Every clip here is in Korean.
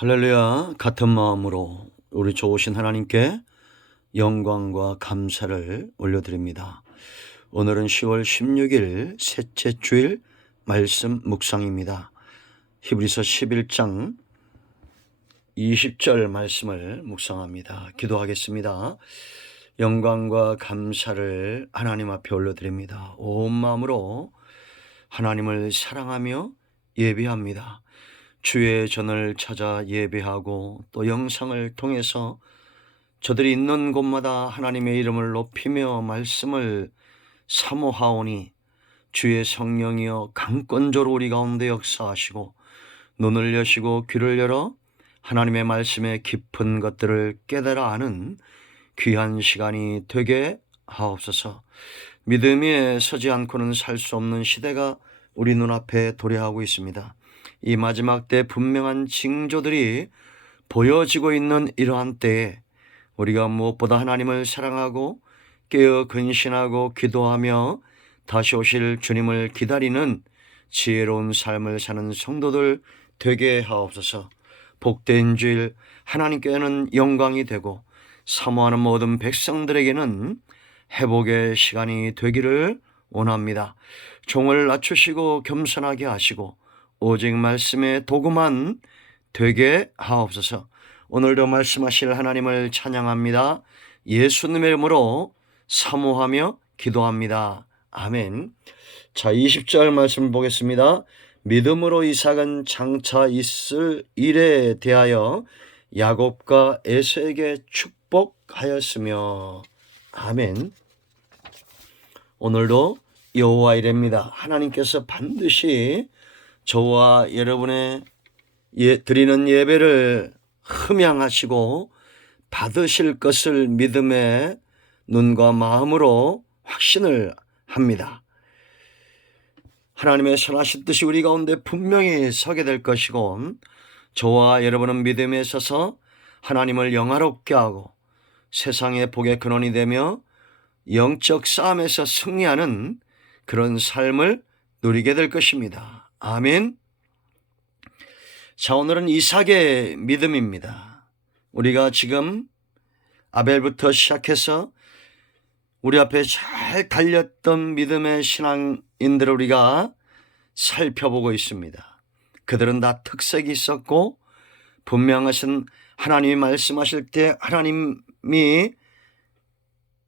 할렐루야. 같은 마음으로 우리 좋으신 하나님께 영광과 감사를 올려드립니다. 오늘은 10월 16일 셋째 주일 말씀 묵상입니다. 히브리서 11장 20절 말씀을 묵상합니다. 기도하겠습니다. 영광과 감사를 하나님 앞에 올려드립니다. 온 마음으로 하나님을 사랑하며 예배합니다. 주의 전을 찾아 예배하고 또 영상을 통해서 저들이 있는 곳마다 하나님의 이름을 높이며 말씀을 사모하오니 주의 성령이여 강권조로 우리 가운데 역사하시고 눈을 여시고 귀를 열어 하나님의 말씀의 깊은 것들을 깨달아 아는 귀한 시간이 되게 하옵소서. 믿음에 서지 않고는 살 수 없는 시대가 우리 눈앞에 도래하고 있습니다. 이 마지막 때 분명한 징조들이 보여지고 있는 이러한 때에 우리가 무엇보다 하나님을 사랑하고 깨어 근신하고 기도하며 다시 오실 주님을 기다리는 지혜로운 삶을 사는 성도들 되게 하옵소서. 복된 주일 하나님께는 영광이 되고 사모하는 모든 백성들에게는 회복의 시간이 되기를 원합니다. 종을 낮추시고 겸손하게 하시고 오직 말씀의 도구만 되게 하옵소서. 오늘도 말씀하실 하나님을 찬양합니다. 예수님의 이름으로 사모하며 기도합니다. 아멘. 자, 20절 말씀을 보겠습니다. 믿음으로 이삭은 장차 있을 일에 대하여 야곱과 에서에게 축복하였으며. 아멘. 오늘도 여호와 이레입니다. 하나님께서 반드시 저와 여러분의 드리는 예배를 흠양하시고 받으실 것을 믿음의 눈과 마음으로 확신을 합니다. 하나님의 선하신 뜻이 우리 가운데 분명히 서게 될 것이고 저와 여러분은 믿음에 서서 하나님을 영화롭게 하고 세상의 복의 근원이 되며 영적 싸움에서 승리하는 그런 삶을 누리게 될 것입니다. 아멘. 자, 오늘은 이삭의 믿음입니다. 우리가 지금 아벨부터 시작해서 우리 앞에 잘 달렸던 믿음의 신앙인들을 우리가 살펴보고 있습니다. 그들은 다 특색이 있었고 분명하신 하나님이 말씀하실 때 하나님이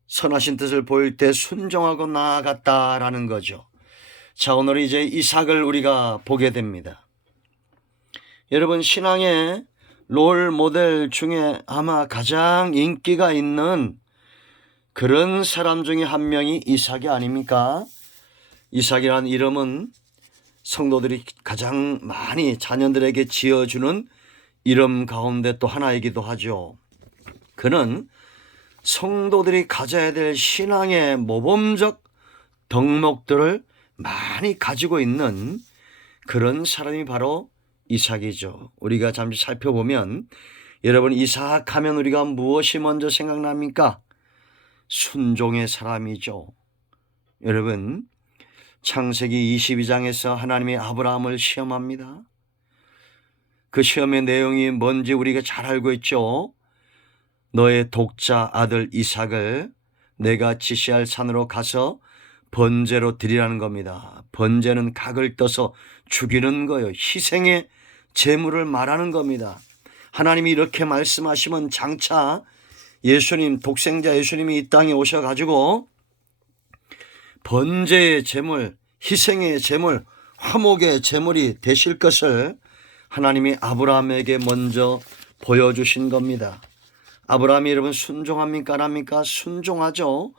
선하신 뜻을 보일 때 순종하고 나아갔다라는 거죠. 자, 오늘 이제 이삭을 우리가 보게 됩니다. 여러분, 신앙의 롤 모델 중에 아마 가장 인기가 있는 그런 사람 중에 한 명이 이삭이 아닙니까? 이삭이라는 이름은 성도들이 가장 많이 자녀들에게 지어주는 이름 가운데 또 하나이기도 하죠. 그는 성도들이 가져야 될 신앙의 모범적 덕목들을 많이 가지고 있는 그런 사람이 바로 이삭이죠. 우리가 잠시 살펴보면 여러분, 이삭 하면 우리가 무엇이 먼저 생각납니까? 순종의 사람이죠. 여러분, 창세기 22장에서 하나님이 아브라함을 시험합니다. 그 시험의 내용이 뭔지 우리가 잘 알고 있죠. 너의 독자 아들 이삭을 내가 지시할 산으로 가서 번제로 드리라는 겁니다. 번제는 각을 떠서 죽이는 거예요. 희생의 제물을 말하는 겁니다. 하나님이 이렇게 말씀하시면 장차 예수님, 독생자 예수님이 이 땅에 오셔가지고 번제의 제물, 희생의 제물, 화목의 제물이 되실 것을 하나님이 아브라함에게 먼저 보여주신 겁니다. 아브라함이 여러분 순종합니까? 안 합니까? 순종하죠.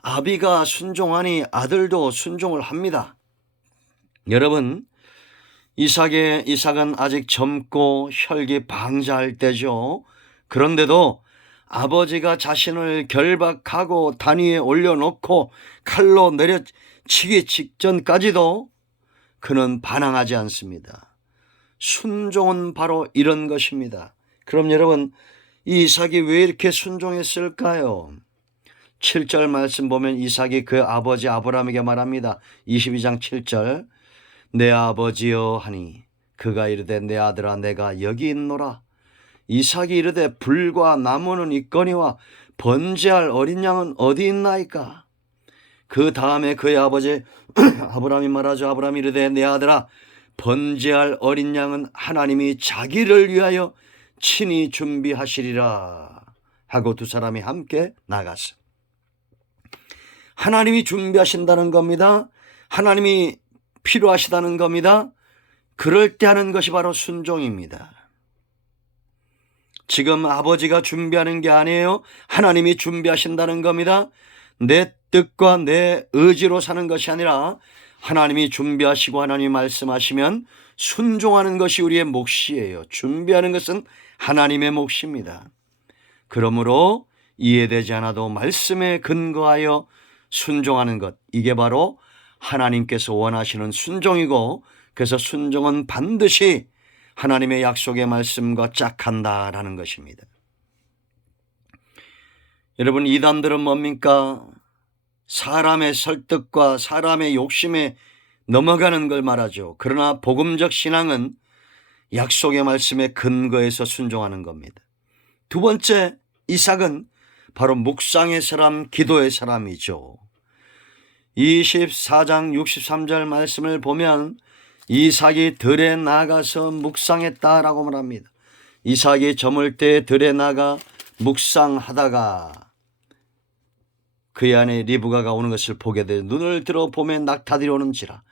아비가 순종하니 아들도 순종을 합니다. 여러분, 이삭은 아직 젊고 혈기 방자할 때죠. 그런데도 아버지가 자신을 결박하고 단 위에 올려놓고 칼로 내려치기 직전까지도 그는 반항하지 않습니다. 순종은 바로 이런 것입니다. 그럼 여러분, 이 이삭이 왜 이렇게 순종했을까요? 7절 말씀 보면 이삭이 그 아버지 아브라함에게 말합니다. 22장 7절. 내 아버지여 하니 그가 이르되 내 아들아 내가 여기 있노라. 이삭이 이르되 불과 나무는 있거니와 번제할 어린 양은 어디 있나이까? 그 다음에 그의 아버지 아브라함이 말하죠. 아브라함이 이르되 내 아들아 번제할 어린 양은 하나님이 자기를 위하여 친히 준비하시리라 하고 두 사람이 함께 나갔어. 하나님이 준비하신다는 겁니다. 하나님이 필요하시다는 겁니다. 그럴 때 하는 것이 바로 순종입니다. 지금 아버지가 준비하는 게 아니에요. 하나님이 준비하신다는 겁니다. 내 뜻과 내 의지로 사는 것이 아니라 하나님이 준비하시고 하나님이 말씀하시면 순종하는 것이 우리의 몫이에요. 준비하는 것은 하나님의 몫입니다. 그러므로 이해되지 않아도 말씀에 근거하여 순종하는 것, 이게 바로 하나님께서 원하시는 순종이고, 그래서 순종은 반드시 하나님의 약속의 말씀과 짝한다라는 것입니다. 여러분, 이단들은 뭡니까? 사람의 설득과 사람의 욕심에 넘어가는 걸 말하죠. 그러나 복음적 신앙은 약속의 말씀에 근거해서 순종하는 겁니다. 두 번째, 이삭은 바로 묵상의 사람, 기도의 사람이죠. 24장 63절 말씀을 보면 이삭이 들에 나가서 묵상했다라고 말합니다. 이삭이 저물 때 들에 나가 묵상하다가 그의 아내 리브가가 오는 것을 보게 돼 눈을 들어 보면 낙타들이 오는지라.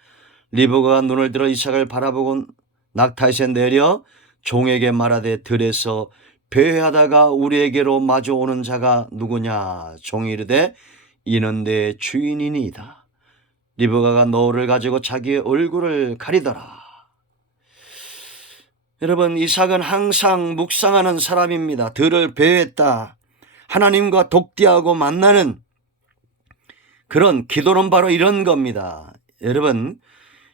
리브가가 눈을 들어 이삭을 바라보고 낙타에서 내려 종에게 말하되 들에서 배회하다가 우리에게로 마주 오는 자가 누구냐? 종이 이르되 이는 내 주인이니이다. 리브가가 노를 가지고 자기의 얼굴을 가리더라. 여러분, 이삭은 항상 묵상하는 사람입니다. 들을 배회했다. 하나님과 독대하고 만나는 그런 기도는 바로 이런 겁니다. 여러분,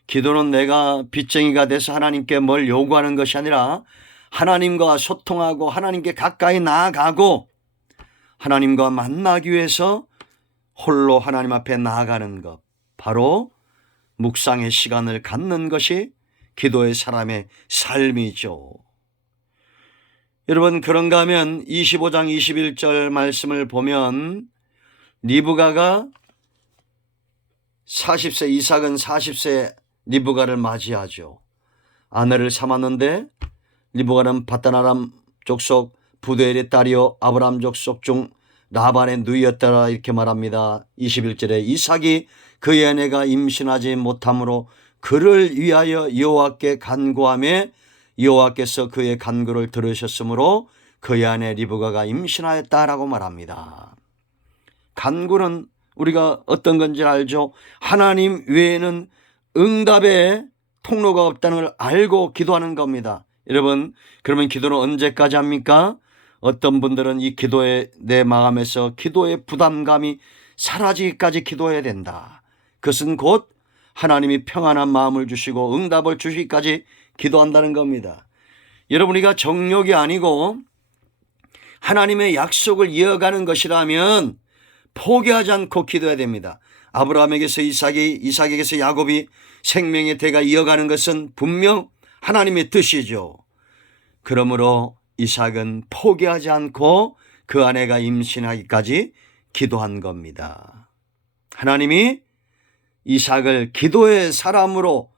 기도는 내가 빚쟁이가 돼서 하나님께 뭘 요구하는 것이 아니라 하나님과 소통하고 하나님께 가까이 나아가고 하나님과 만나기 위해서 홀로 하나님 앞에 나아가는 것, 바로 묵상의 시간을 갖는 것이 기도의 사람의 삶이죠. 여러분, 그런가 하면 25장 21절 말씀을 보면 리브가가 40세, 이삭은 40세 리브가를 맞이하죠. 아내를 삼았는데 리브가는 밧단아람 족속 부두엘의 딸이요 아브라함 족속 중 라반의 누이였더라 이렇게 말합니다. 21절에 이삭이 그의 아내가 임신하지 못함으로 그를 위하여 여호와께 간구하며 여호와께서 그의 간구를 들으셨으므로 그의 아내 리브가가 임신하였다라고 말합니다. 간구는 우리가 어떤 건지 알죠? 하나님 외에는 응답의 통로가 없다는 걸 알고 기도하는 겁니다. 여러분, 그러면 기도는 언제까지 합니까? 어떤 분들은 이 기도에 내 마음에서 기도의 부담감이 사라지기까지 기도해야 된다. 그것은 곧 하나님이 평안한 마음을 주시고 응답을 주시기까지 기도한다는 겁니다. 여러분, 우리가 정욕이 아니고 하나님의 약속을 이어가는 것이라면 포기하지 않고 기도해야 됩니다. 아브라함에게서 이삭이, 이삭에게서 야곱이 생명의 대가 이어가는 것은 분명 하나님의 뜻이죠. 그러므로 이삭은 포기하지 않고 그 아내가 임신하기까지 기도한 겁니다. 하나님이 이삭을 기도의 사람으로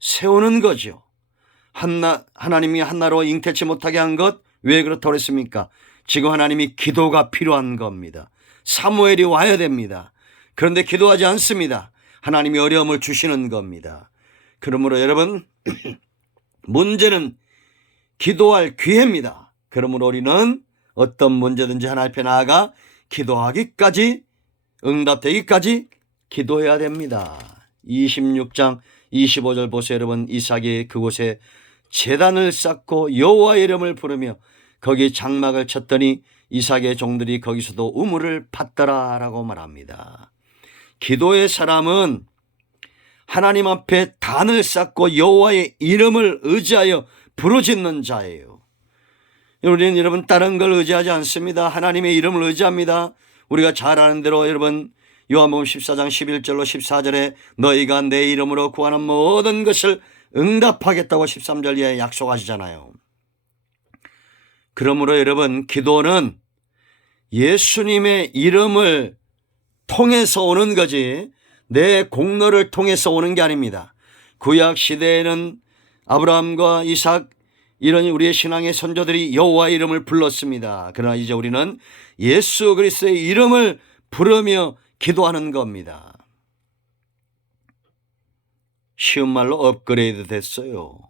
세우는 거죠. 하나님이 한나로 잉태치 못하게 한 것 왜 그렇다고 했습니까? 지금 하나님이 기도가 필요한 겁니다. 사무엘이 와야 됩니다. 그런데 기도하지 않습니다. 하나님이 어려움을 주시는 겁니다. 그러므로 여러분, 문제는 기도할 기회입니다. 그러므로 우리는 어떤 문제든지 하나님 앞에 나아가 기도하기까지, 응답되기까지 기도해야 됩니다. 26장 25절 보세요. 여러분, 이삭이 그곳에 제단을 쌓고 여호와의 이름을 부르며 거기 장막을 쳤더니 이삭의 종들이 거기서도 우물을 팠더라라고 말합니다. 기도의 사람은 하나님 앞에 단을 쌓고 여호와의 이름을 의지하여 부르짖는 자예요. 우리는 여러분 다른 걸 의지하지 않습니다. 하나님의 이름을 의지합니다. 우리가 잘 아는 대로 여러분 요한복음 14장 11절로 14절에 너희가 내 이름으로 구하는 모든 것을 응답하겠다고 13절 이하에 약속하시잖아요. 그러므로 여러분, 기도는 예수님의 이름을 통해서 오는 거지 내 공로를 통해서 오는 게 아닙니다. 구약 시대에는 아브라함과 이삭 이런 우리의 신앙의 선조들이 여호와의 이름을 불렀습니다. 그러나 이제 우리는 예수 그리스도의 이름을 부르며 기도하는 겁니다. 쉬운 말로 업그레이드 됐어요.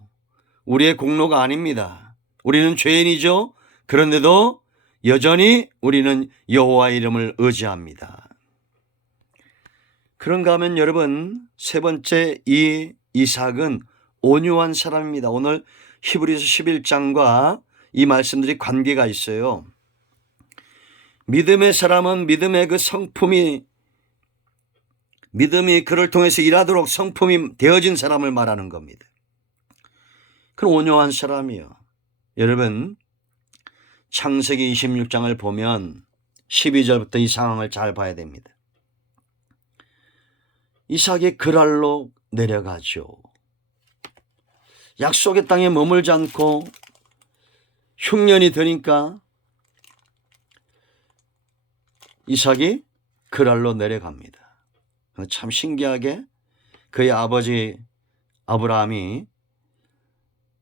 우리의 공로가 아닙니다. 우리는 죄인이죠. 그런데도 여전히 우리는 여호와의 이름을 의지합니다. 그런가 하면 여러분, 세 번째 이 이삭은 온유한 사람입니다. 오늘 히브리서 11장과 이 말씀들이 관계가 있어요. 믿음의 사람은 믿음의 그 성품이, 믿음이 그를 통해서 일하도록 성품이 되어진 사람을 말하는 겁니다. 그런 온유한 사람이요. 여러분, 창세기 26장을 보면 12절부터 이 상황을 잘 봐야 됩니다. 이삭이 그랄로 내려가죠. 약속의 땅에 머물지 않고 흉년이 되니까 이삭이 그랄로 내려갑니다. 참 신기하게 그의 아버지 아브라함이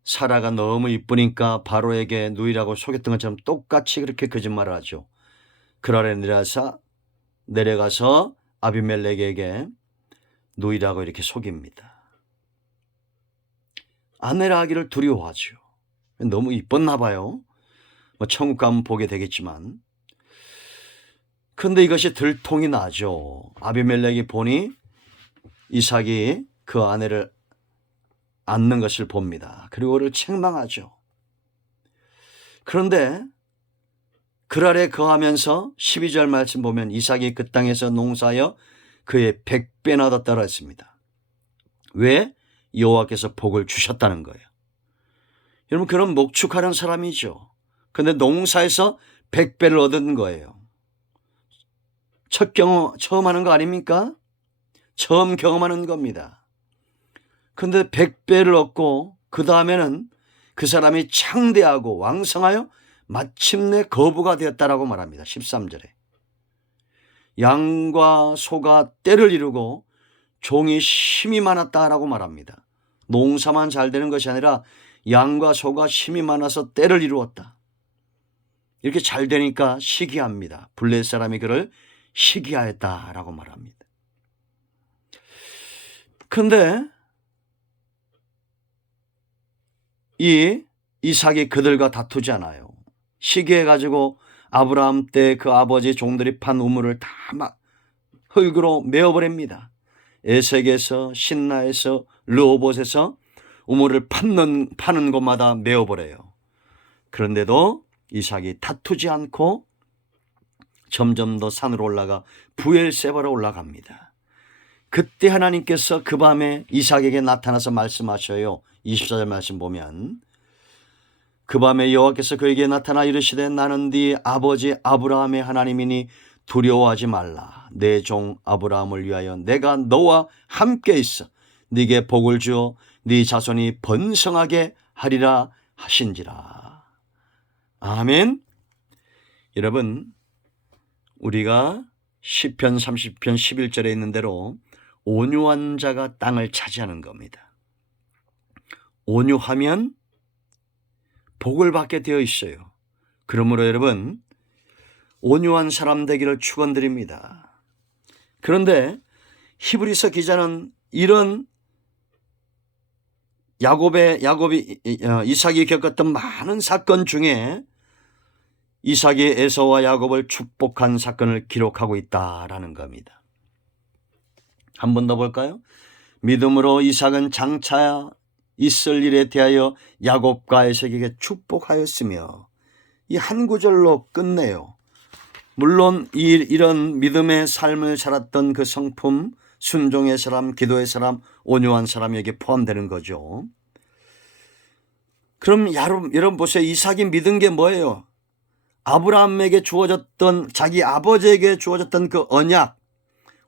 사라가 너무 이쁘니까 바로에게 누이라고 속였던 것처럼 똑같이 그렇게 거짓말을 하죠. 그랄에 내려가서 아비멜렉에게 누이라고 이렇게 속입니다. 아내라 하기를 두려워하죠. 너무 이뻤나 봐요. 천국 가면 보게 되겠지만. 그런데 이것이 들통이 나죠. 아비멜렉이 보니 이삭이 그 아내를 안는 것을 봅니다. 그리고 그를 책망하죠. 그런데 그랄에 거하면서 12절 말씀 보면 이삭이 그 땅에서 농사하여 그의 100배나 얻었다고 했습니다. 왜? 여호와께서 복을 주셨다는 거예요. 여러분, 그런 목축하는 사람이죠. 그런데 농사에서 100배를 얻은 거예요. 처음 하는 거 아닙니까? 처음 경험하는 겁니다. 그런데 100배를 얻고 그 다음에는 그 사람이 창대하고 왕성하여 마침내 거부가 되었다라고 말합니다. 13절에. 양과 소가 떼를 이루고 종이 힘이 많았다라고 말합니다. 농사만 잘 되는 것이 아니라 양과 소가 힘이 많아서 떼를 이루었다. 이렇게 잘 되니까 시기합니다. 블레 사람이 그를 시기하였다라고 말합니다. 그런데 이 이삭이 그들과 다투지 않아요. 시기해가지고 아브라함 때 그 아버지 종들이 판 우물을 다 막 흙으로 메어버립니다. 에색에서 신나에서 르호봇에서 우물을 파는 곳마다 메어버려요. 그런데도 이삭이 다투지 않고 점점 더 산으로 올라가 부엘세바로 올라갑니다. 그때 하나님께서 그 밤에 이삭에게 나타나서 말씀하셔요. 24절 말씀 보면 그 밤에 여호와께서 그에게 나타나 이르시되 나는 네 아버지 아브라함의 하나님이니 두려워하지 말라. 내 종 아브라함을 위하여 내가 너와 함께 있어 네게 복을 주어 네 자손이 번성하게 하리라 하신지라. 아멘. 여러분, 우리가 시편 30편 11절에 있는 대로 온유한 자가 땅을 차지하는 겁니다. 온유하면 복을 받게 되어 있어요. 그러므로 여러분, 온유한 사람 되기를 축원드립니다. 그런데 히브리서 기자는 이런 이삭이 겪었던 많은 사건 중에 이삭이 에서와 야곱을 축복한 사건을 기록하고 있다라는 겁니다. 한 번 더 볼까요? 믿음으로 이삭은 장차 있을 일에 대하여 야곱과 에서에게 축복하였으며, 이 한 구절로 끝내요. 물론 이런 믿음의 삶을 살았던 그 성품, 순종의 사람, 기도의 사람, 온유한 사람이 여기에 포함되는 거죠. 그럼 여러분 보세요. 이삭이 믿은 게 뭐예요? 아브라함에게 주어졌던, 자기 아버지에게 주어졌던 그 언약,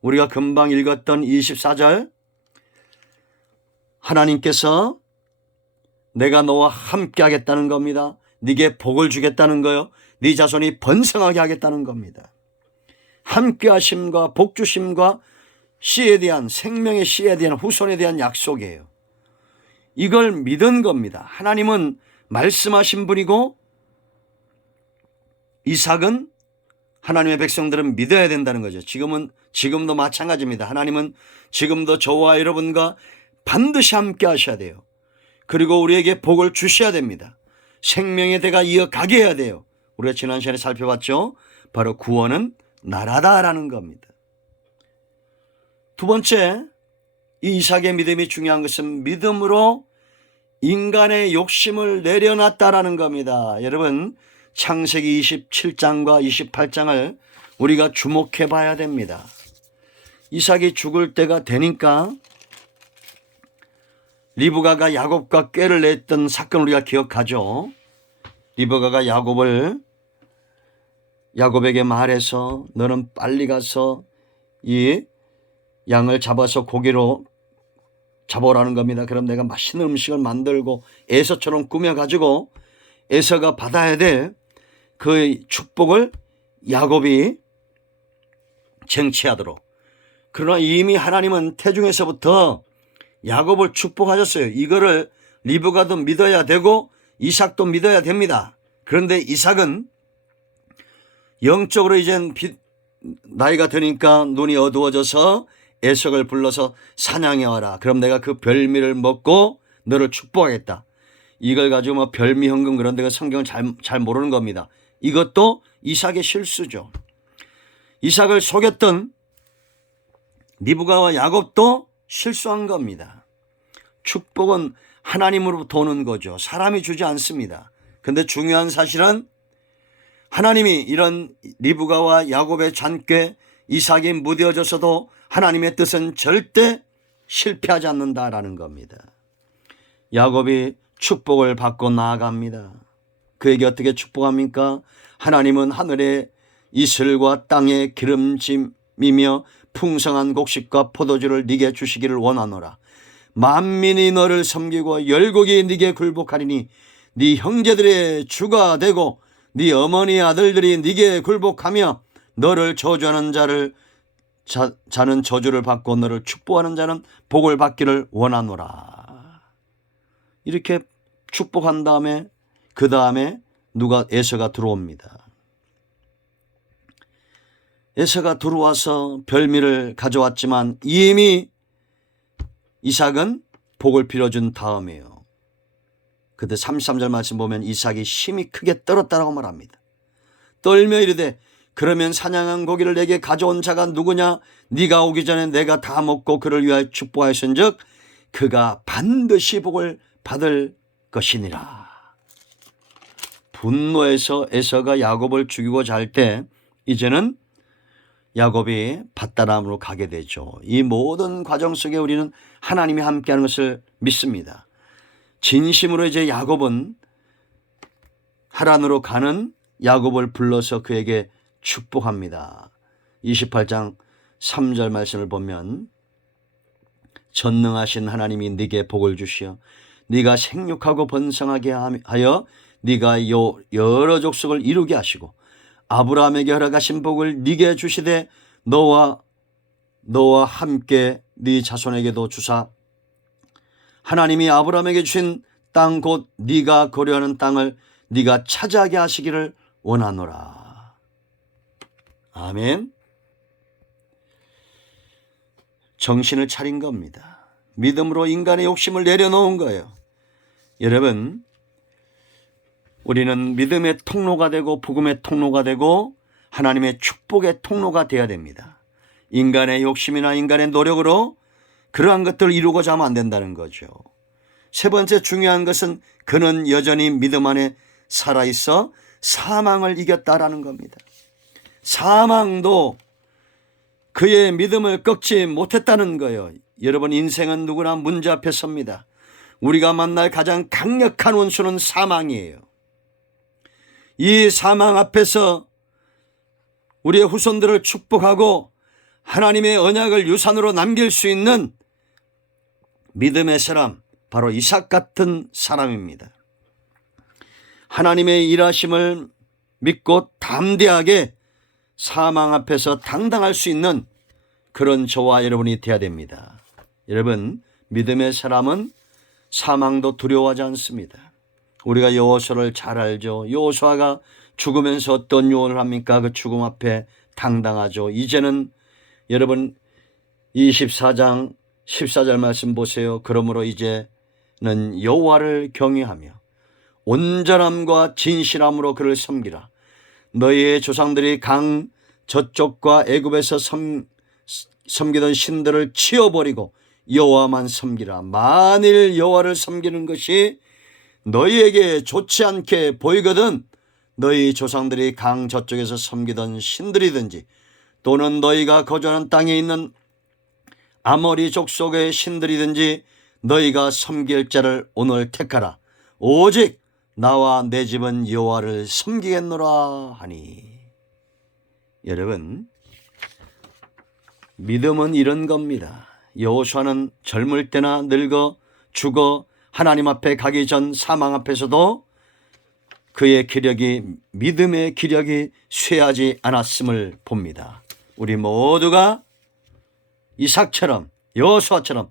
우리가 금방 읽었던 24절, 하나님께서 내가 너와 함께 하겠다는 겁니다. 네게 복을 주겠다는 거요. 네 자손이 번성하게 하겠다는 겁니다. 함께 하심과 복 주심과 씨에 대한 생명의 씨에 대한 후손에 대한 약속이에요. 이걸 믿은 겁니다. 하나님은 말씀하신 분이고 이삭은 하나님의 백성들은 믿어야 된다는 거죠. 지금도 마찬가지입니다. 하나님은 지금도 저와 여러분과 반드시 함께 하셔야 돼요. 그리고 우리에게 복을 주셔야 됩니다. 생명의 대가 이어가게 해야 돼요. 우리가 지난 시간에 살펴봤죠. 바로 구원은 나라다라는 겁니다. 두 번째, 이 이삭의 믿음이 중요한 것은 믿음으로 인간의 욕심을 내려놨다라는 겁니다. 여러분, 창세기 27장과 28장을 우리가 주목해 봐야 됩니다. 이삭이 죽을 때가 되니까 리브가가 야곱과 꾀를 냈던 사건을 우리가 기억하죠. 리브가가 야곱에게 말해서 너는 빨리 가서 이 양을 잡아서 고기로 잡아오라는 겁니다. 그럼 내가 맛있는 음식을 만들고 에서처럼 꾸며가지고 에서가 받아야 될 그 축복을 야곱이 쟁취하도록. 그러나 이미 하나님은 태중에서부터 야곱을 축복하셨어요. 이거를 리브가도 믿어야 되고 이삭도 믿어야 됩니다. 그런데 이삭은 영적으로 이젠 나이가 드니까 눈이 어두워져서 에석을 불러서 사냥해 와라. 그럼 내가 그 별미를 먹고 너를 축복하겠다. 이걸 가지고 뭐 별미 헌금 그런 데가 성경을 잘 모르는 겁니다. 이것도 이삭의 실수죠. 이삭을 속였던 리브가와 야곱도 실수한 겁니다. 축복은 하나님으로부터 오는 거죠. 사람이 주지 않습니다. 그런데 중요한 사실은 하나님이 이런 리브가와 야곱의 잔꾀 이삭이 무뎌져서도 하나님의 뜻은 절대 실패하지 않는다라는 겁니다. 야곱이 축복을 받고 나아갑니다. 그에게 어떻게 축복합니까? 하나님은 하늘의 이슬과 땅의 기름짐이며 풍성한 곡식과 포도주를 네게 주시기를 원하노라. 만민이 너를 섬기고 열국이 네게 굴복하리니 네 형제들의 주가 되고 네 어머니 아들들이 네게 굴복하며 너를 저주하는 자는 저주를 받고 너를 축복하는 자는 복을 받기를 원하노라. 이렇게 축복한 다음에 그 다음에 에서가 들어옵니다. 에서가 들어와서 별미를 가져왔지만 이미 이삭은 복을 빌어준 다음에요. 그때 33절 말씀 보면 이삭이 심히 크게 떨었다라고 말합니다. 떨며 이르되 그러면 사냥한 고기를 내게 가져온 자가 누구냐? 네가 오기 전에 내가 다 먹고 그를 위하여 축복하였은즉 그가 반드시 복을 받을 것이니라. 분노해서 에서가 야곱을 죽이고자 할 때 이제는 야곱이 밧다람으로 가게 되죠. 이 모든 과정 속에 우리는 하나님이 함께하는 것을 믿습니다. 진심으로 이제 야곱은 하란으로 가는 야곱을 불러서 그에게 축복합니다. 28장 3절 말씀을 보면 전능하신 하나님이 네게 복을 주시어 네가 생육하고 번성하게 하여 네가 여러 족속을 이루게 하시고 아브라함에게 허락하신 복을 네게 주시되 너와 함께 네 자손에게도 주사 하나님이 아브라함에게 주신 땅 곧 네가 거류하는 땅을 네가 차지하게 하시기를 원하노라. 아멘. 정신을 차린 겁니다. 믿음으로 인간의 욕심을 내려놓은 거예요. 여러분, 우리는 믿음의 통로가 되고 복음의 통로가 되고 하나님의 축복의 통로가 되어야 됩니다. 인간의 욕심이나 인간의 노력으로 그러한 것들을 이루고자 하면 안 된다는 거죠. 세 번째 중요한 것은 그는 여전히 믿음 안에 살아있어 사망을 이겼다라는 겁니다. 사망도 그의 믿음을 꺾지 못했다는 거예요. 여러분, 인생은 누구나 문제 앞에 섭니다. 우리가 만날 가장 강력한 원수는 사망이에요. 이 사망 앞에서 우리의 후손들을 축복하고 하나님의 언약을 유산으로 남길 수 있는 믿음의 사람, 바로 이삭 같은 사람입니다. 하나님의 일하심을 믿고 담대하게 사망 앞에서 당당할 수 있는 그런 저와 여러분이 되어야 됩니다. 여러분, 믿음의 사람은 사망도 두려워하지 않습니다. 우리가 여호수아를 잘 알죠. 여호수아가 죽으면서 어떤 유언을 합니까? 그 죽음 앞에 당당하죠. 이제는 여러분 24장 14절 말씀 보세요. 그러므로 이제는 여호와를 경외하며 온전함과 진실함으로 그를 섬기라. 너희의 조상들이 강 저쪽과 애굽에서 섬기던 신들을 치워버리고 여호와만 섬기라. 만일 여호와를 섬기는 것이 너희에게 좋지 않게 보이거든 너희 조상들이 강 저쪽에서 섬기던 신들이든지 또는 너희가 거주하는 땅에 있는 아모리 족속의 신들이든지 너희가 섬길 자를 오늘 택하라. 오직 나와 내 집은 여호와를 섬기겠노라 하니. 여러분, 믿음은 이런 겁니다. 여호수아는 젊을 때나 늙어 죽어 하나님 앞에 가기 전 사망 앞에서도 그의 기력이 믿음의 기력이 쇠하지 않았음을 봅니다. 우리 모두가 이삭처럼 여호수아처럼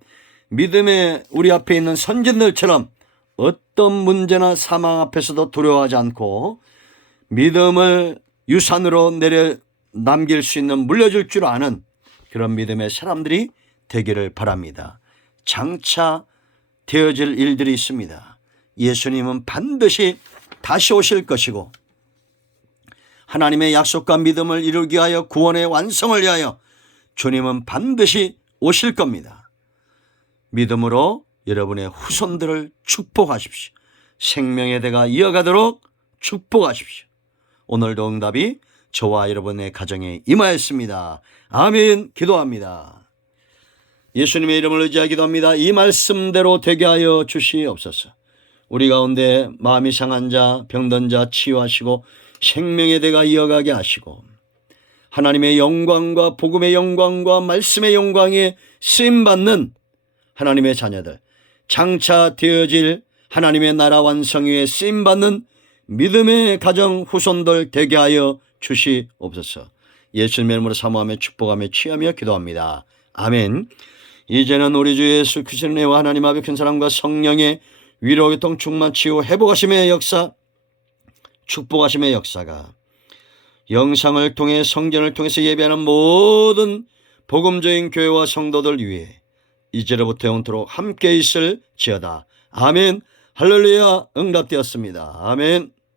믿음의 우리 앞에 있는 선진들처럼 어떤 문제나 사망 앞에서도 두려워하지 않고 믿음을 유산으로 남길 수 있는 물려줄 줄 아는 그런 믿음의 사람들이 되기를 바랍니다. 장차 되어질 일들이 있습니다. 예수님은 반드시 다시 오실 것이고 하나님의 약속과 믿음을 이루기 위하여 구원의 완성을 위하여 주님은 반드시 오실 겁니다. 믿음으로 여러분의 후손들을 축복하십시오. 생명의 대가 이어가도록 축복하십시오. 오늘도 응답이 저와 여러분의 가정에 임하였습니다. 아멘. 기도합니다. 예수님의 이름을 의지하여 기도합니다. 이 말씀대로 되게 하여 주시옵소서. 우리 가운데 마음이 상한 자, 병든 자 치유하시고 생명의 대가 이어가게 하시고 하나님의 영광과 복음의 영광과 말씀의 영광에 쓰임받는 하나님의 자녀들, 장차 되어질 하나님의 나라 완성 위에 쓰임받는 믿음의 가정 후손들 되게 하여 주시옵소서. 예수님의 이름으로 사모하며 축복하며 취하며 기도합니다. 아멘. 이제는 우리 주 예수 그리스도의 은혜와 하나님 아버지 큰 사랑과 성령의 위로 교통 충만 치유 회복하심의 역사, 축복하심의 역사가 영상을 통해 성전을 통해서 예배하는 모든 복음적인 교회와 성도들 위해 이제로부터 영원토록 함께 있을지어다. 아멘. 할렐루야. 응답되었습니다. 아멘.